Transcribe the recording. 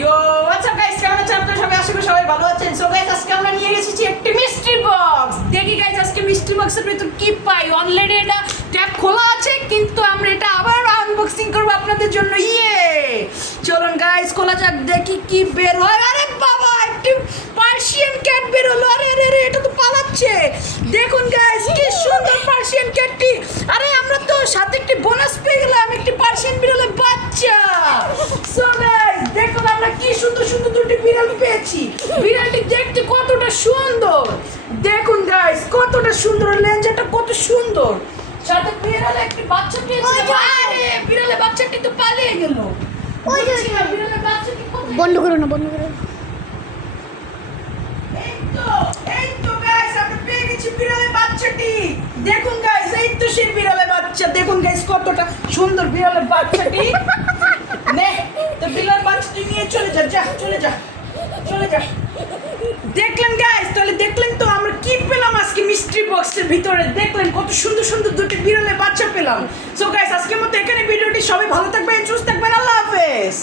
ইয়ো WhatsApp guys, কেমন আছেন আপনারা সবাই? আশা করি সবাই ভালো আছেন। সো গাইস, আজকে আমরা নিয়ে এসেছি একটি মিস্ট্রি বক্স। দেখি গাইস আজকে মিস্ট্রি বক্সের ভিতর কি পাই। অলরেডি এটা ট্যাপ খোলা আছে, কিন্তু আমরা এটা আবার আনবক্সিং করব আপনাদের জন্য। চলুন গাইস খোলা যাক, দেখি কি বের হয়। আরে বাবা, একটি পার্সিয়ান ক্যাট বের হলো। আরে আরে আরে, এটা তো পালাচ্ছে। দেখুন গাইস কি সুন্দর পার্সিয়ান ক্যাটটি। আরে আমরা তো সাথে একটি বোনাস পেয়ে গেলাম, একটি পার্সিয়ান বিড়ালের বাচ্চা। সো গাইস দেখুন আমরা কি সুন্দর সুন্দর দুটি বিড়াল পেয়েছি। বিড়ালটি দেখতে কতটা সুন্দর, দেখুন গাইস কতটা সুন্দর, লেন্সটা কত সুন্দর। সাথে বিড়ালে একটি বাচ্চা পেয়েছি। আরে বিড়ালের বাচ্চাটি তো পালিয়ে গেল। ওই যে বিড়ালের বাচ্চাটি কোথায়? বন্ধ করো না, বন্ধ করো। এই তো গাইস আমরা পেয়ে গেছি বিড়ালের বাচ্চাটি। দেখুন গাইস এই তো সেই বিড়ালের বাচ্চা। দেখুন গাইস কতটা সুন্দর বিড়ালের বাচ্চাটি। নে তো বিড়ালের বাচ্চাটি নিয়ে চলে যা, যা চলে যা, চলে যা। দেখলেন গাইস, তাহলে দেখলেন তো আমরা কি পেলাম আজকে মিস্ট্রি বক্সের ভিতরে। দেখলেন কত সুন্দর সুন্দর দুটি বিড়ালের বাচ্চা পেলাম। সো গাইস আজকের মতো এখানে ভিডিওটি। সবাই ভালো থাকবেন, সুস্থ থাকবেন, আল্লাহ হাফেজ।